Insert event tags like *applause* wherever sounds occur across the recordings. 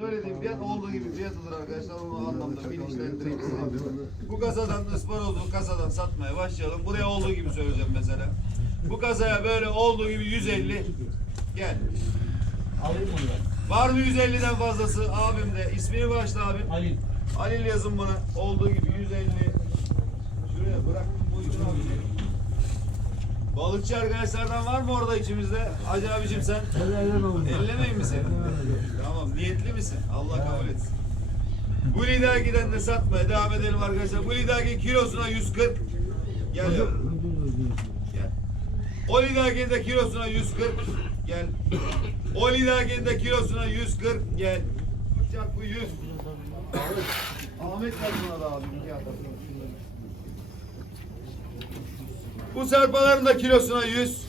Söylediğim fiyat olduğu gibi fiyatıdır arkadaşlar. Onu anlamda bilinçlendireyim size. Bu kasadan ısparozu kasadan satmaya başlayalım. Buraya olduğu gibi söyleyeceğim mesela. Bu kasaya böyle olduğu gibi 150. Gel. Alayım bunu ben. Var mı 150'den fazlası? Abim de. İsmini başla abim. Halil. Halil yazın buna. Olduğu gibi 150. Şuraya bıraktım bu için abi. Balıkçı arkadaşlardan var mı orada içimizde? Hacı abicim sen ellemeyin mi seni? Tamam niyetli misin? Allah kabul etsin. Bu lidagiden de satmaya devam edelim arkadaşlar. Bu lidagin kilosuna 140. Gel. Gel. O lidagin de kilosuna 140. Gel. O lidagin de kilosuna 140. Gel. Çak bu 100. Ahmet ver buna da abi. iki atalım. Bu serpaların da kilosuna 100.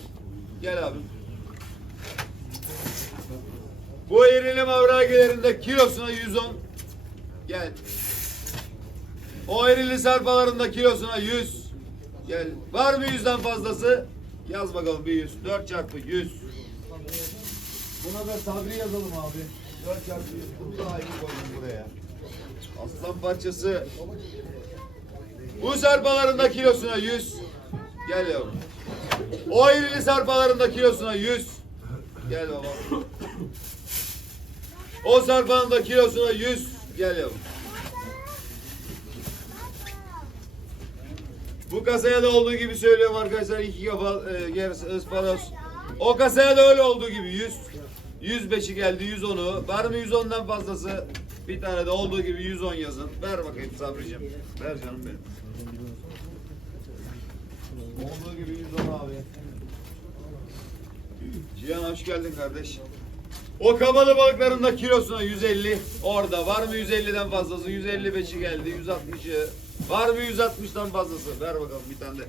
Gel abi. Bu erili mavragelerinde de kilosuna 110. Gel. O erili serpaların da kilosuna 100. Gel. Var mı yüzden fazlası? Yaz bakalım bir 100. 4 çarpı 100. Buna da sabri yazalım abi. 4 çarpı 100. Bunu da ayrı koydum buraya. Aslan parçası. Bu sarpaların da kilosuna 100. Gel yavrum. O irili sarpaların da kilosuna 100. Gel baba. O sarpanın da kilosuna 100. Gel yavrum. Bu kasaya da olduğu gibi söylüyorum arkadaşlar. iki kafa e, gerisi. O kasaya da öyle olduğu gibi 100. 105'i geldi 110'u. Var mı 110'dan fazlası? Bir tane de olduğu gibi 110 yazın. Ver bakayım Sabri'cim. Ver canım benim. Olduğu gibi 110 abi. Cihan hoş geldin kardeş. O kabalı balıkların da kilosuna 150. Orada var mı 150'den fazlası? 155'i geldi. 160'ı. Var mı 160'dan fazlası? Ver bakalım bir tane de.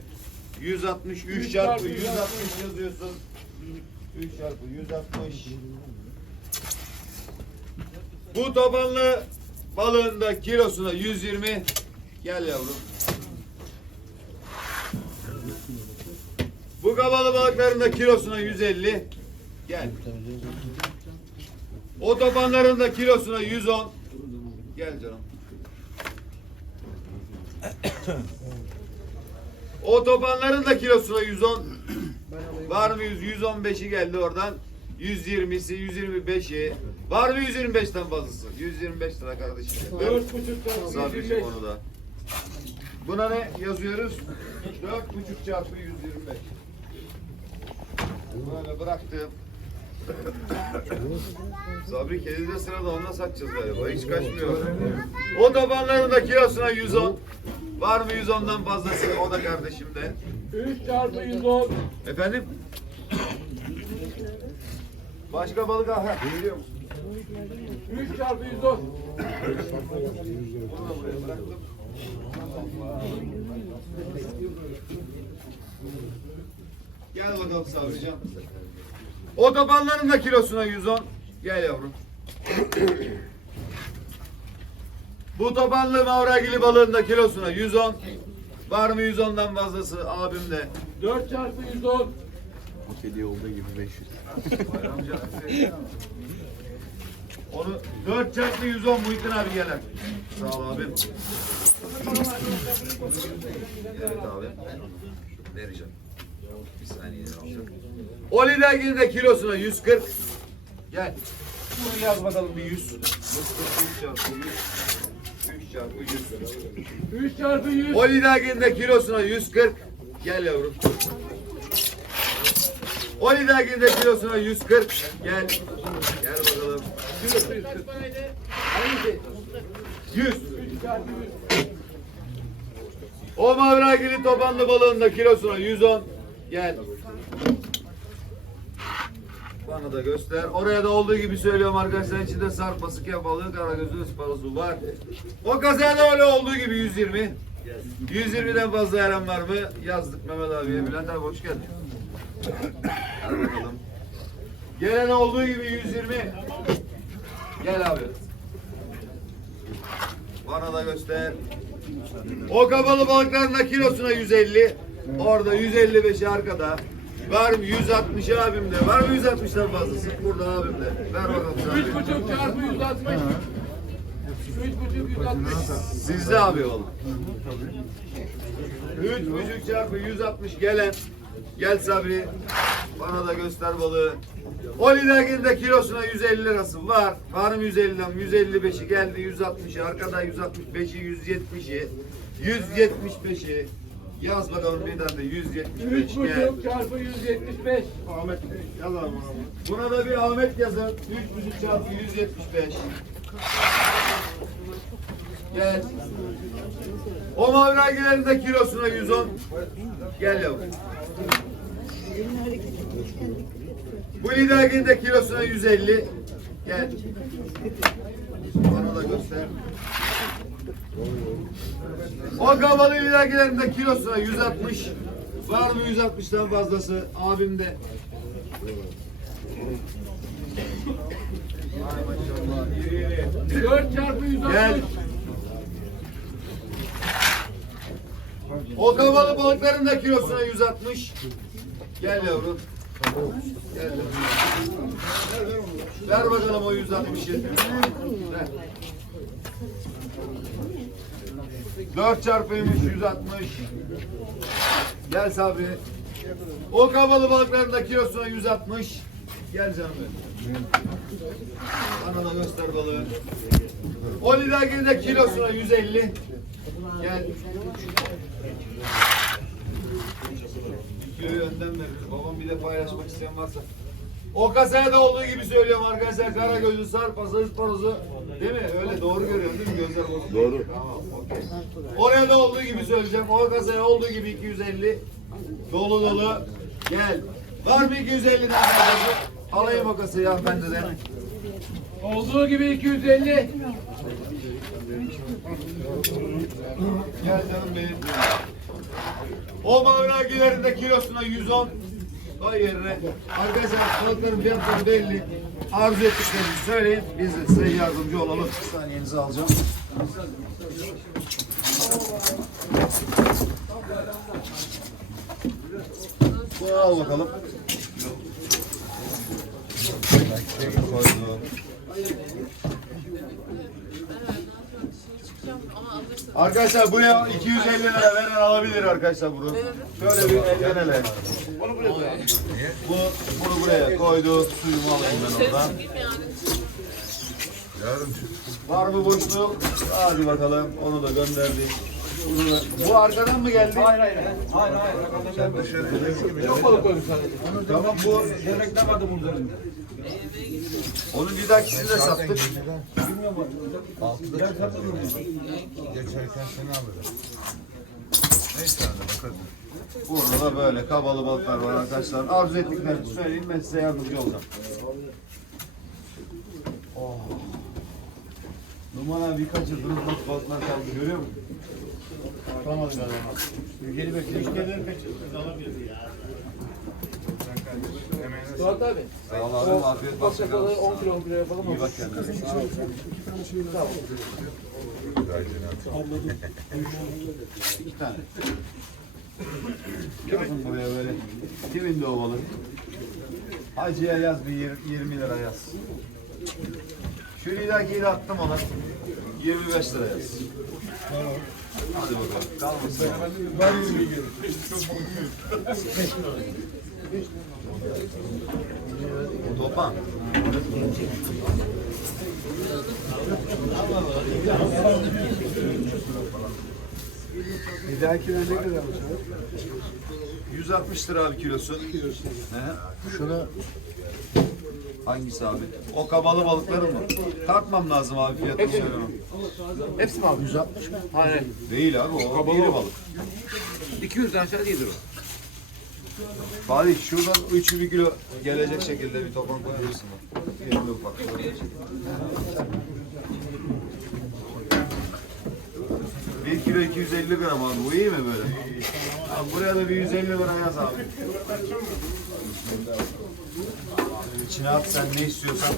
160 3 çarpı 160 yazıyorsun. 3 çarpı 160. Bu tabanlı balığın da kilosuna 120. Gel yavrum. Bu kabalı balıkların da kilosuna 150. Gel. O tabanların da kilosuna 110. Gel canım. O tabanların da kilosuna 110. Var mı 100? 115'i geldi oradan. 120'si, 125'i. Var mı 125'ten fazlası? 125 lira kardeşim. Dört buçuk tane. Sabricim onu da. Buna ne yazıyoruz? 4,5 çarpı 125. Böyle bıraktım. Sabri kedi de sırada onunla satacağız galiba. Hiç kaçmıyor. O tabanların da kilosuna 110. Var mı 110'dan fazlası? O da kardeşimde. 3 çarpı 110. Efendim? Başka balık ha. Biliyor musun? 3 çarpı 110. Bunu da buraya bıraktım. Gel bakalım Sabrican. O tabanların da kilosuna 110. Gel yavrum. *coughs* Bu tabanlı mavragili balığın da kilosuna 110. Var mı 110'dan fazlası abim de. 4 çarpı 110. Kedi olduğu gibi 500. Bayramcı. Onu 4 çarpı 110 Muhittin abi gelen. Sağ ol abim. Evet abi. Vereceğim. Bir saniye de kilosuna 140. Gel. Bunu yaz bakalım bir 100. 3 çarpı 100. 3 çarpı 100. 3 çarpı 100. O liderginin de kilosuna 140. Gel yavrum. O liderginin de kilosuna 140. Gel. Gel bakalım. 100. 3 çarpı 100. O mavragili topanlı balığın da kilosuna 110. Gel. Bana da göster. Oraya da olduğu gibi söylüyorum arkadaşlar. içinde sarpa, sıkya balığı, karagözlü ısparozu var. O kazada öyle olduğu gibi 120. 120'den fazla yaran var mı? Yazdık Mehmet abiye. Bülent abi hoş geldin. Hadi bakalım. Gelen olduğu gibi 120. Gel abi. Bana da göster. O kabalı balıkların da kilosuna 150. Orada 155'i arkada. Var mı 160 abimde? Var mı 160'tan fazlası? Burada abimde. Ver bakalım. Üç abi. buçuk çarpı yüz altmış. Üç buçuk yüz altmış. Sizde abi oğlum. Üç buçuk çarpı 160 gelen. Gel Sabri. Bana da göster balığı. O lidaginde kilosuna 150 lirası var. Var mı 150'den? 155'i geldi 160'ı. Arkada 165'i 170'i. 175'i. Yaz bakalım bir tane de 175 Üç gel. buçuk çarpı yüz yetmiş beş. Buna da bir Ahmet yazın. 3,5 çarpı 175. Gel. O mavi rengilerin de kilosuna 110. Gel yavrum. Bu lidergin de kilosuna 150. Gel. Bana da göster. O kabalı lidergilerin de kilosuna 160. Var mı 160'tan fazlası? İri iri. Dört çarpı yüz Gel. altmış. O kabalı balıkların da kilosuna 160. Gel yavrum. Gel. Ver bakalım o 160'ı. Ver. 4 çarpıymış 160. Gel Sabri. O kabalı balıkların da kilosuna 160. Gel canım benim. Bana da göster balığı. O lidagin de kilosuna 150. Gel. Kiloyu önden verir. Babam bir de paylaşmak isteyen varsa. O kasaya da olduğu gibi söylüyorum arkadaşlar. Kara gözü, sarpası, ısparozu. Değil mi? Öyle doğru görüyorsun değil mi? Gözler bozuk. Doğru. Tamam. okey. Oraya da olduğu gibi söyleyeceğim. O kasaya olduğu gibi 250. Dolu dolu. Gel. Var mı 250 daha fazlası? Alayım o kasayı hanımefendiden. Olduğu gibi 250. Gel canım benim. O mavi nagilerin de kilosuna 110. Koy yerine. Arkadaşlar balıkların fiyatları belli. Arzu ettiklerinizi söyleyin. Biz de size yardımcı olalım. Bir saniyenizi alacağım. Bunu al bakalım. Koydum. Arkadaşlar buraya 250 lira veren alabilir arkadaşlar bunu. Şöyle bir elden ele. Bunu buraya Bunu, bunu buraya koyduk. Suyumu alayım ben oradan. Var mı boşluk? Hadi bakalım. Onu da gönderdik. Bunu da... Bu arkadan mı geldi? Hayır hayır. Hayır hayır. Çok balık koydum sadece. Tamam bu. Yemeklemedim bunun üzerinde. Onun bir dahakisini de sattık. Geçerken seni alırım. Neyse hadi bakalım. Burada da böyle kabalı balıklar var arkadaşlar. Arzu ettiklerinizi söyleyin ben size yardımcı olacağım. Oh. Numan abi kaçırdınız bak balıklar kaldı görüyor musun? Tamam galiba. Geri bekle. Müşterileri kaçırdınız alabilir ya. Suat abi. Sağ ol abi afiyet olsun. balığı 10 kilo kilo yapalım? İyi bak kendine. İki tane. Yazın buraya böyle. Kimin de o balık? Hacıya yaz bir yir- 20 lira yaz. Şu lidakiyi de attım ona. 25 lira yaz. Hadi bakalım. Kalmasın. Toplam. Bir dahaki ne kadarmış abi? 160 lira abi kilosu. Şunu Hangisi abi? O kabalı balıkların mı? Tartmam lazım abi fiyatını söylemem. Hepsi mi abi? 160 mı? Hayır. Değil abi o kabalı balık. 200'den aşağı değildir o. Fatih şuradan 3 bir kilo gelecek şekilde bir topan koyar mısın? Yerinde ufak. Bir kilo 250 gram abi. Bu iyi mi böyle? Abi buraya da bir 150 lira yaz abi. İçine at sen ne istiyorsan.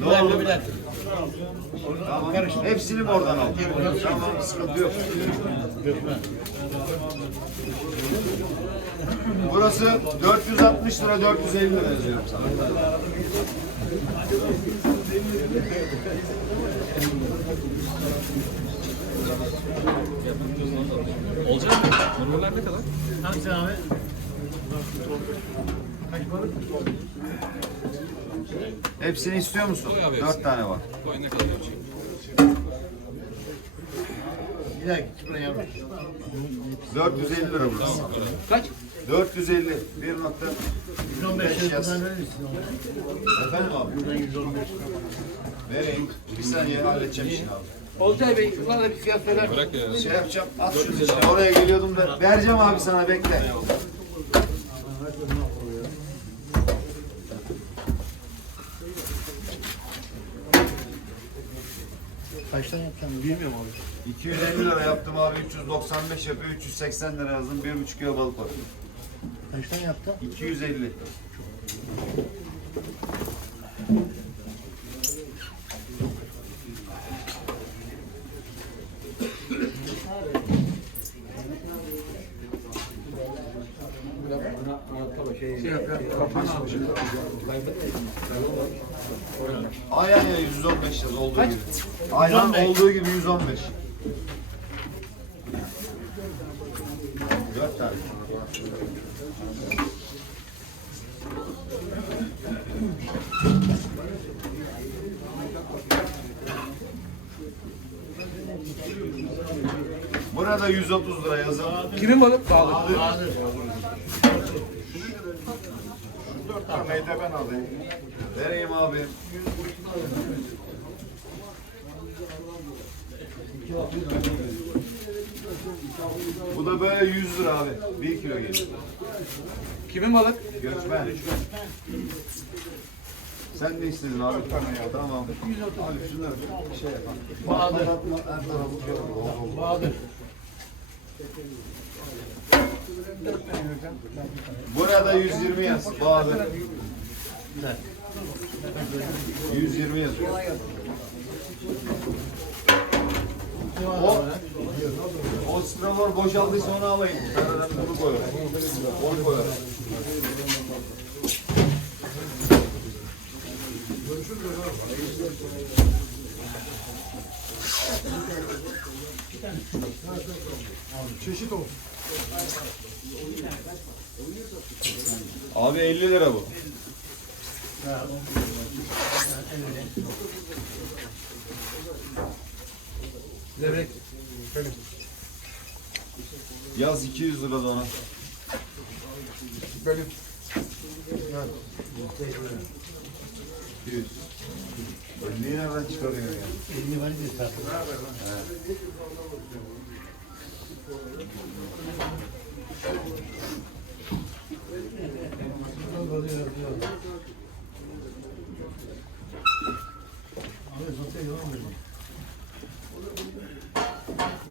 Ne oldu? Tamam. Hepsini mi oradan al? Tamam sıkıntı yok. Burası 460 lira 450 lira yazıyorum sana. Olacak mı? Normaller ne kadar? Hangisi abi? Hepsini istiyor musun? Koy abi 4 hepsini. tane var. Koy ne kadar yapacak? Bir dakika buraya bak. 450 lira burası. Kaç? 450. 1 nokta. 115 Beş yaz. Efendim abi? Buradan 115 Vereyim. Bir saniye halledeceğim işini abi. Olcay Bey, bana da bir fiyat söyler Bırak ya. Şey yapacağım. At şunu. Oraya geliyordum da. Vereceğim abi sana bekle. Bilmiyorum abi. 250 lira yaptım abi. 395 yapıyor. 380 lira yazdım. 1,5 kilo balık var. Kaçtan yaptın? 250. Aynen ya 115 yaz olduğu gibi. Aynen 115. olduğu gibi 115. Dört tane. Burada 130 lira yazın. Kimin balık? Bağlı. Taneyi de ben alayım. Vereyim abi. Bu da böyle 100 lira abi. 1 kilo geliyor. Kimin balık? Göçmen. Sen ne istedin abi? Tamam. Abi şunları bir şey yapalım. Bahadır. Her tarafı. Bahadır. Burada 120 yaz. Bahadır. 120 yazıyor. O, o strafor boşaldıysa onu alayım. Ben önemli bunu koyarım. Onu koyarım. Abi 50 lira bu. Levrek. Yaz 200 lira da ona. Benim. 200. Elini nereden çıkarıyor yani? Elini var ya tatlı. Abi zaten yalan mı?